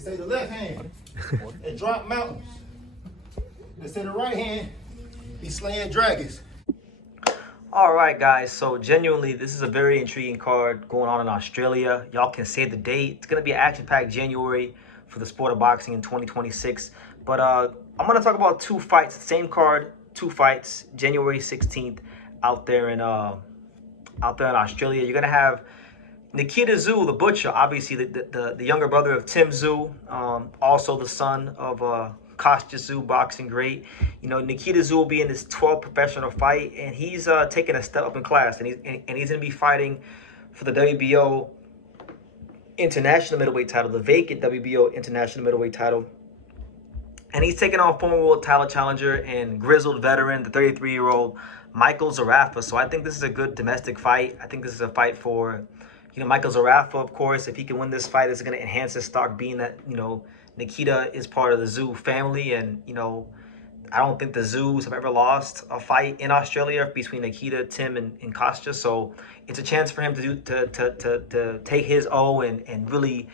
They say the left hand, it drop mountains. They say the right hand, be slaying dragons. All right, guys. So genuinely, this is a very intriguing card going on in Australia. Y'all can save the date. It's gonna be an action-packed January for the sport of boxing in 2026. But I'm gonna talk about two fights, same card, two fights, January 16th, out there in Australia. You're gonna have Nikita Tszyu, the Butcher, obviously the younger brother of Tim Tszyu, also the son of Kostya Tszyu, boxing great. You know, Nikita Tszyu will be in his 12th professional fight, and he's taking a step up in class, and he's going to be fighting for the WBO international middleweight title, the vacant WBO international middleweight title. And he's taking on former world title challenger and grizzled veteran, the 33-year-old Michael Zerafa. So I think this is a good domestic fight. I think this is a fight for, you know, Michael Zerafa, of course. If he can win this fight, it's going to enhance his stock, being that, you know, Nikita is part of the Tszyu family. And, you know, I don't think the Tszyus have ever lost a fight in Australia between Nikita, Tim, and Kostya. So it's a chance for him to take his O and really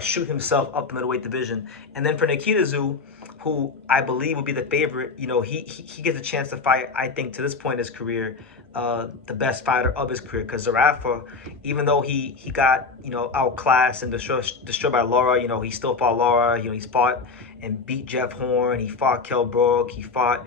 shoot himself up the middleweight division. And then for Nikita Tszyu, who I believe will be the favorite, you know, he gets a chance to fight, I think, to this point in his career, the best fighter of his career. Because Zerafa, even though he got, you know, outclassed and destroyed by Lara, you know, he still fought Lara. You know, he's fought and beat Jeff Horn. He fought Kell Brook. He fought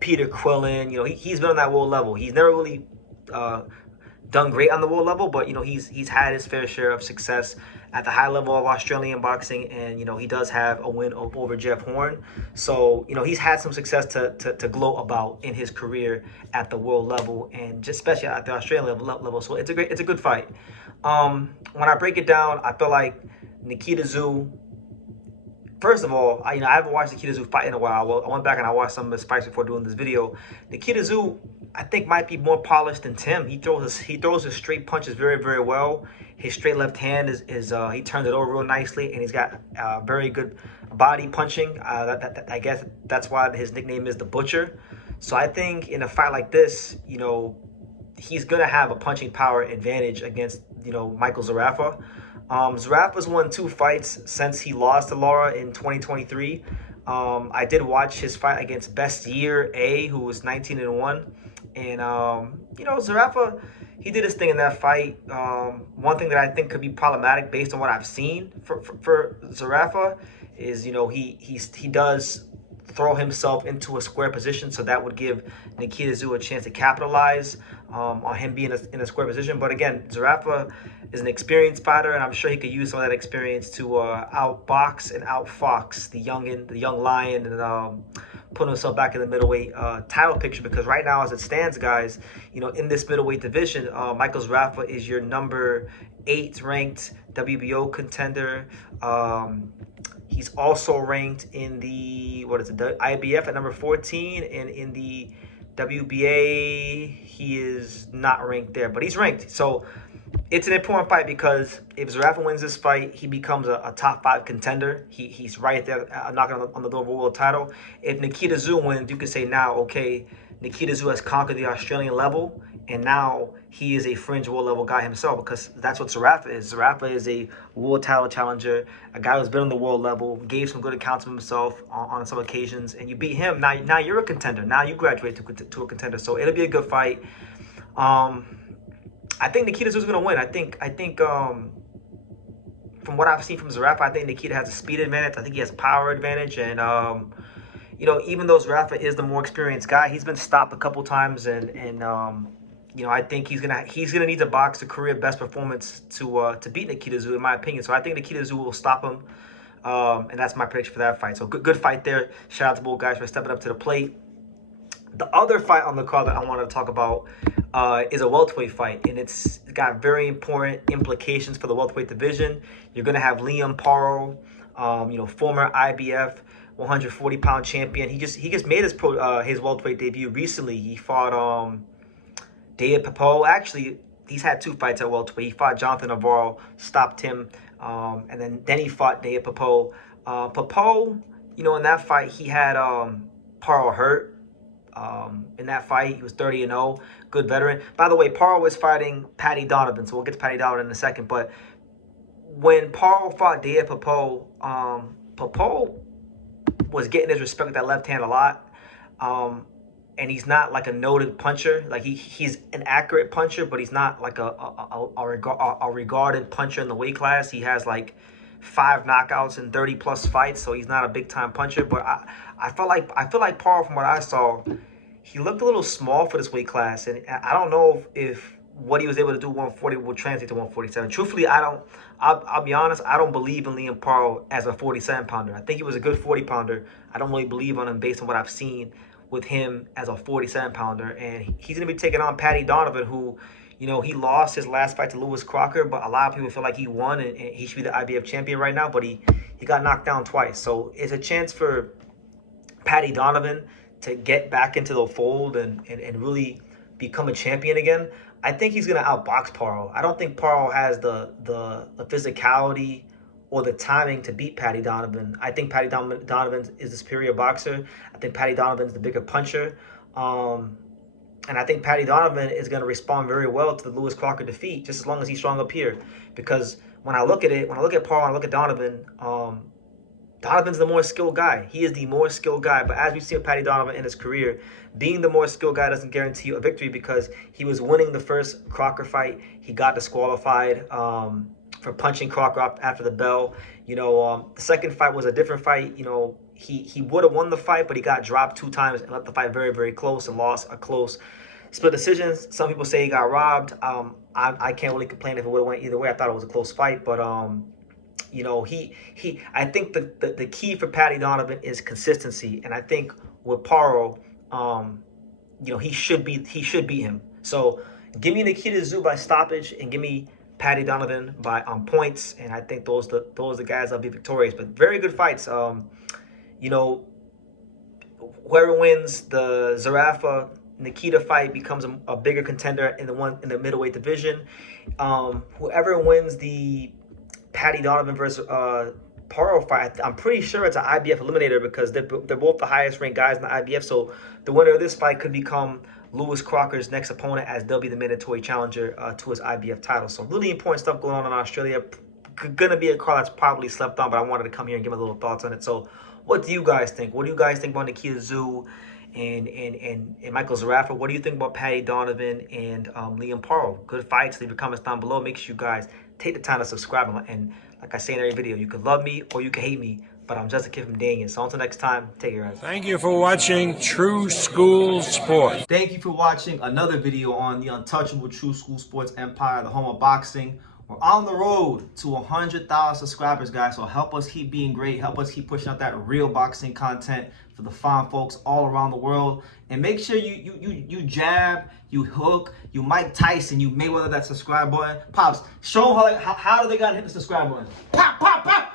Peter Quillen. You know, he's been on that world level. He's never really done great on the world level, but, you know, he's had his fair share of success at the high level of Australian boxing. And, you know, he does have a win over Jeff Horn. So, you know, he's had some success to gloat about in his career at the world level, and just especially at the Australian level. So it's a good fight. When I break it down, I feel like Nikita Tszyu, first of all, I haven't watched Nikita Tszyu fight in a while. I went back and I watched some of his fights before doing this video. Nikita Tszyu, I think, might be more polished than Tim. He throws his straight punches very, very well. His straight left hand is he turns it over real nicely, and he's got very good body punching. I guess that's why his nickname is the Butcher. So I think in a fight like this, you know, he's gonna have a punching power advantage against, you know, Michael Zerafa. Zerafa's won 2 fights since he lost to Lara in 2023. I did watch his fight against Best Year A, who was 19-1. And, you know, Zerafa, he did his thing in that fight. One thing that I think could be problematic based on what I've seen for Zerafa is, you know, he does throw himself into a square position. So that would give Nikita Tszyu a chance to capitalize on him being in a square position. But again, Zerafa is an experienced fighter, and I'm sure he could use some of that experience to outbox and outfox the young lion, and put himself back in the middleweight title picture. Because right now, as it stands, guys, you know, in this middleweight division, Michael Zerafa is your number 8 ranked WBO contender. He's also ranked in the IBF at number 14, and in the WBA he is not ranked there, but he's ranked. So it's an important fight, because if Zerafa wins this fight, he becomes a top 5 contender. He's right there knocking on the door of a world title. If Nikita Tszyu wins, you could say now, okay, Nikita Tszyu has conquered the Australian level, and now he is a fringe world level guy himself, because that's what Zerafa is. Zerafa is a world title challenger, a guy who's been on the world level, gave some good accounts of himself on some occasions, and you beat him. Now you're a contender. Now you graduate to a contender. So it'll be a good fight. I think Nikita Tszyu is going to win. I think from what I've seen from Zerafa, I think Nikita has a speed advantage. I think he has a power advantage. And, you know, even though Zerafa is the more experienced guy, he's been stopped a couple times. And you know, I think he's gonna need to box a career best performance to beat Nikita Tszyu, in my opinion. So I think Nikita Tszyu will stop him. And that's my prediction for that fight. So good fight there. Shout out to both guys for stepping up to the plate. The other fight on the card that I want to talk about is a welterweight fight, and it's got very important implications for the welterweight division. You're going to have Liam Paro, you know, former IBF 140-pound champion. He just made his welterweight debut recently. He fought David Papo. Actually, he's had 2 fights at welterweight. He fought Jonathan Navarro, stopped him, and then he fought David Papo. Papo, you know, in that fight, he had Paro hurt. In that fight, he was 30-0, good veteran. By the way, Paro was fighting Paddy Donovan, so we'll get to Paddy Donovan in a second. But when Paro fought Dea Papo, Papo was getting his respect with that left hand a lot. And he's not like a noted puncher. Like he's an accurate puncher, but he's not like a regarded puncher in the weight class. He has like 5 knockouts in 30+ fights, so he's not a big time puncher. But I feel like Paro, from what I saw, he looked a little small for this weight class, and I don't know if what he was able to do 140 will translate to 147. Truthfully, I'll be honest, I don't believe in Liam Paro as a 47 pounder. I think he was a good 40 pounder. I don't really believe on him based on what I've seen with him as a 47 pounder. And he's going to be taking on Paddy Donovan, who, you know, he lost his last fight to Lewis Crocker, but a lot of people feel like he won and he should be the IBF champion right now, but he got knocked down twice. So it's a chance for Paddy Donovan to get back into the fold and really become a champion again. I think he's going to outbox Paro. I don't think Paro has the physicality or the timing to beat Paddy Donovan. I think Paddy Donovan is the superior boxer. I think Paddy Donovan's the bigger puncher. And I think Paddy Donovan is going to respond very well to the Lewis Crocker defeat, just as long as he's strong up here. Because when I look at it, when I look at Paro and I look at Donovan, Donovan's the more skilled guy. He is the more skilled guy. But as we've seen with Paddy Donovan in his career, being the more skilled guy doesn't guarantee you a victory, because he was winning the first Crocker fight. He got disqualified for punching Crocker after the bell. You know, the second fight was a different fight. You know, he would have won the fight, but he got dropped 2 times and left the fight very, very close and lost a close split decision. Some people say he got robbed. I can't really complain if it would have went either way. I thought it was a close fight, but you know, I think the key for Paddy Donovan is consistency, and I think with Paro, you know, he should beat him. So give me Nikita Tszyu by stoppage and give me Paddy Donovan by points, and I think those are the guys that'll be victorious. But very good fights. You know, whoever wins the Zerafa Nikita fight becomes a bigger contender in the middleweight division. Whoever wins the Paddy Donovan versus Paro fight, I'm pretty sure it's an IBF eliminator, because they're both the highest ranked guys in the IBF. So the winner of this fight could become Lewis Crocker's next opponent, as they'll be the mandatory challenger to his IBF title. So really important stuff going on in Australia. Gonna be a card that's probably slept on, but I wanted to come here and give my little thoughts on it. So what do you guys think? What do you guys think about Nikita Tszyu and Michael Zerafa? What do you think about Paddy Donovan and Liam Paro? Good fights. Leave your comments down below. Make sure you guys take the time to subscribe. And like I say in every video, you can love me or you can hate me, but I'm just a kid from Daniel. So until next time, take care, guys. Thank you for watching True School Sports. Thank you for watching another video on the untouchable True School Sports empire, the home of boxing. We're on the road to 100,000 subscribers, guys. So help us keep being great. Help us keep pushing out that real boxing content for the fine folks all around the world. And make sure you jab, you hook, you Mike Tyson, you Mayweather that subscribe button. Pops, show them how do they gotta hit the subscribe button. Pop, pop, pop.